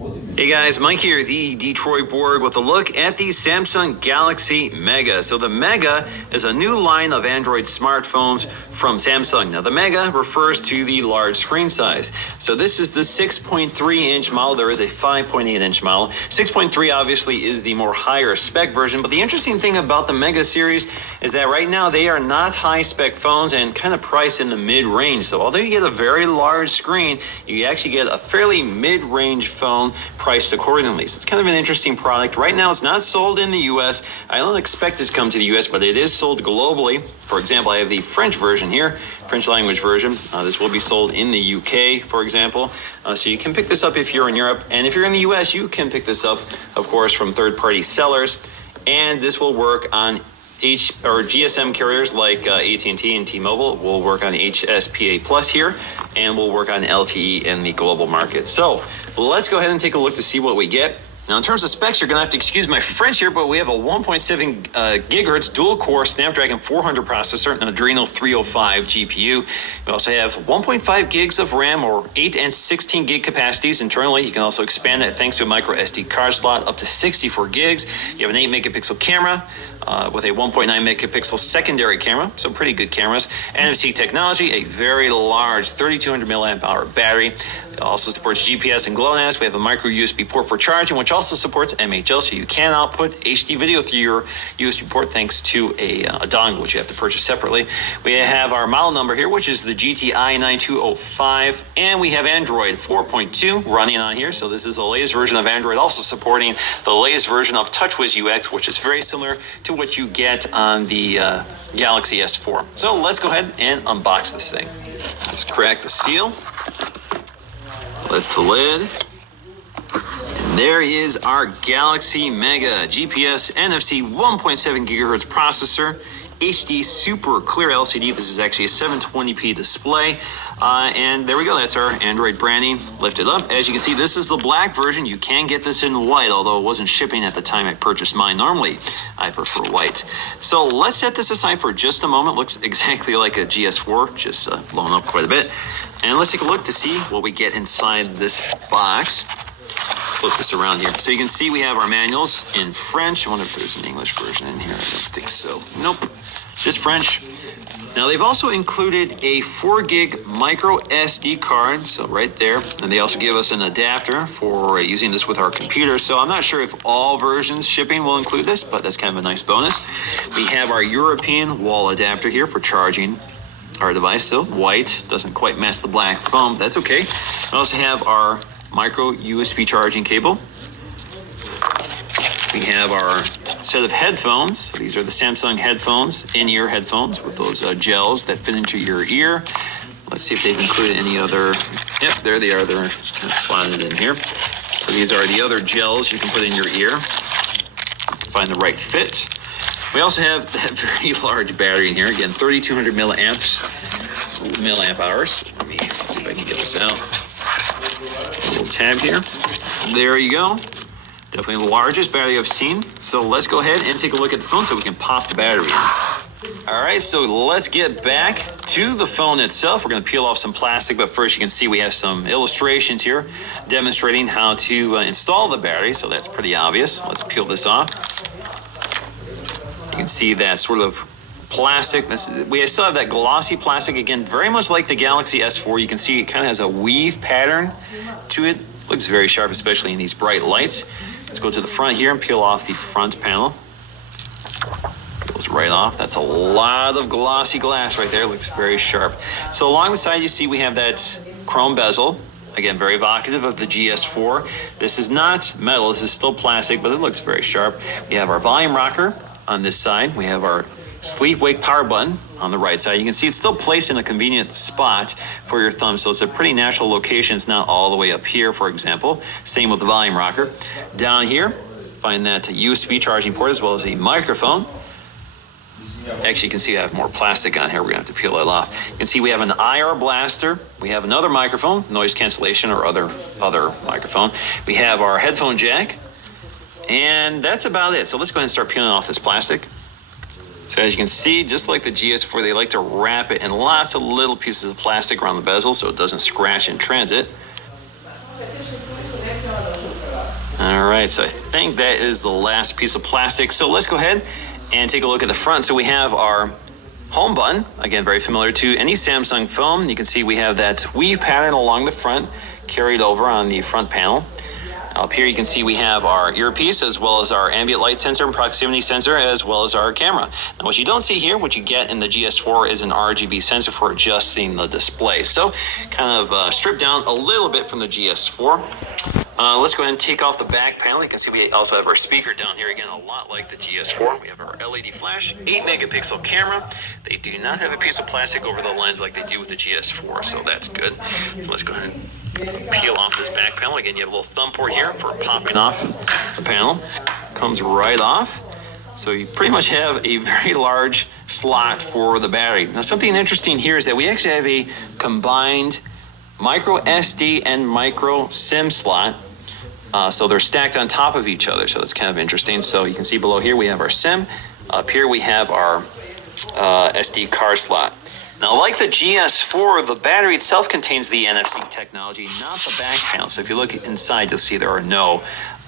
Hey guys, Mike here, the Detroit Borg, with a look at the Samsung Galaxy Mega. So the Mega is a new line of Android smartphones from Samsung. Now the Mega refers to the large screen size. So this is the 6.3-inch model. There is a 5.8-inch model. 6.3 obviously is the more higher spec version, but the interesting thing about the Mega series is that right now they are not high spec phones and kind of priced in the mid-range. So although you get a very large screen, you actually get a fairly mid-range phone priced accordingly. So it's kind of an interesting product. Right now it's not sold in the US. I don't expect it to come to the US, but it is sold globally. For example, I have the French version here, French language version. This will be sold in the UK, for example. So you can pick this up if you're in Europe. And if you're in the US, you can pick this up, of course, from third-party sellers. And this will work on GSM carriers like AT&T and T-Mobile. Will work on HSPA Plus here, and we'll work on LTE in the global market. So let's go ahead and take a look to see what we get. Now, in terms of specs, you're going to have to excuse my French here, but we have a 1.7 gigahertz dual-core Snapdragon 400 processor and an Adreno 305 GPU. We also have 1.5 gigs of RAM, or 8 and 16 gig capacities internally. You can also expand that thanks to a micro SD card slot up to 64 gigs. You have an 8-megapixel camera with a 1.9 megapixel secondary camera, so pretty good cameras. NFC technology, a very large 3200 milliamp hour battery. It also supports GPS and GLONASS. We have a micro USB port for charging, which also supports MHL, so you can output HD video through your USB port thanks to a dongle, which you have to purchase separately. We have our model number here, which is the GTI 9205, and we have Android 4.2 running on here. So this is the latest version of Android, also supporting the latest version of TouchWiz UX, which is very similar to what you get on the Galaxy S4. So let's go ahead and unbox this thing. Let's crack the seal. Lift the lid. And there is our Galaxy Mega GPS NFC 1.7 gigahertz processor, HD super clear LCD. This is actually a 720p display. And there we go. That's our Android branding. Lift it up. As you can see, this is the black version. You can get this in white, although it wasn't shipping at the time I purchased mine. Normally, I prefer white. So let's set this aside for just a moment. Looks exactly like a GS4, just blown up quite a bit. And let's take a look to see what we get inside this box. Let's flip this around here. So you can see we have our manuals in French. I wonder if there's an English version in here. I don't think so. Nope, just French. Now they've also included a 4 gig micro SD card, so right there. And they also give us an adapter for using this with our computer. So I'm not sure if all versions shipping will include this, but that's kind of a nice bonus. We have our European wall adapter here for charging our device. So white doesn't quite match the black foam. That's okay. We also have our micro USB charging cable. We have our set of headphones. So these are the Samsung headphones, in-ear headphones with those gels that fit into your ear. Let's see if they've included any other. Yep, there they are. They're just kind of slotted in here. So these are the other gels you can put in your ear. Find the right fit. We also have that very large battery in here. Again, 3,200 milliamp hours. Let me see if I can get this out. A little tab here. There you go. Definitely the largest battery I've seen. So let's go ahead and take a look at the phone so we can pop the battery in. All right, so let's get back to the phone itself. We're going to peel off some plastic, but first you can see we have some illustrations here demonstrating how to install the battery. So that's pretty obvious. Let's peel this off. You can see that sort of plastic. We still have that glossy plastic, again, very much like the Galaxy S4. You can see it kind of has a weave pattern to it. Looks very sharp, especially in these bright lights. Let's go to the front here and peel off the front panel. Peels right off. That's a lot of glossy glass right there. Looks very sharp. So along the side, you see we have that chrome bezel. Again, very evocative of the GS4. This is not metal. This is still plastic, but it looks very sharp. We have our volume rocker on this side. We have our sleep-wake power button on the right side. You can see it's still placed in a convenient spot for your thumb, so it's a pretty natural location. It's not all the way up here, for example. Same with the volume rocker. Down here, find that USB charging port as well as a microphone. Actually, you can see I have more plastic on here. We're going to have to peel it off. You can see we have an IR blaster. We have another microphone, noise cancellation or other microphone. We have our headphone jack. And that's about it. So let's go ahead and start peeling off this plastic. So as you can see, just like the GS4, they like to wrap it in lots of little pieces of plastic around the bezel so it doesn't scratch in transit. All right, so I think that is the last piece of plastic. So let's go ahead and take a look at the front. So we have our home button, again, very familiar to any Samsung phone. You can see we have that weave pattern along the front carried over on the front panel. Up here you can see we have our earpiece as well as our ambient light sensor and proximity sensor as well as our camera. Now what you don't see here, what you get in the GS4 is an RGB sensor for adjusting the display. So kind of stripped down a little bit from the GS4. Let's go ahead and take off the back panel. You can see we also have our speaker down here, again, a lot like the GS4. We have our LED flash, 8 megapixel camera. They do not have a piece of plastic over the lens like they do with the GS4, so that's good. So let's go ahead and peel off this back panel. Again, you have a little thumb port here for popping off the panel. Comes right off. So you pretty much have a very large slot for the battery. Now something interesting here is that we actually have a combined micro SD and micro SIM slot. So they're stacked on top of each other, so that's kind of interesting. So you can see below here we have our SIM. Up here we have our SD card slot. Now, like the GS4, the battery itself contains the NFC technology, not the back panel. So if you look inside, you'll see there are no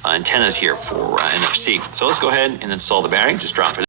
antennas here for NFC. So let's go ahead and install the battery. Just drop it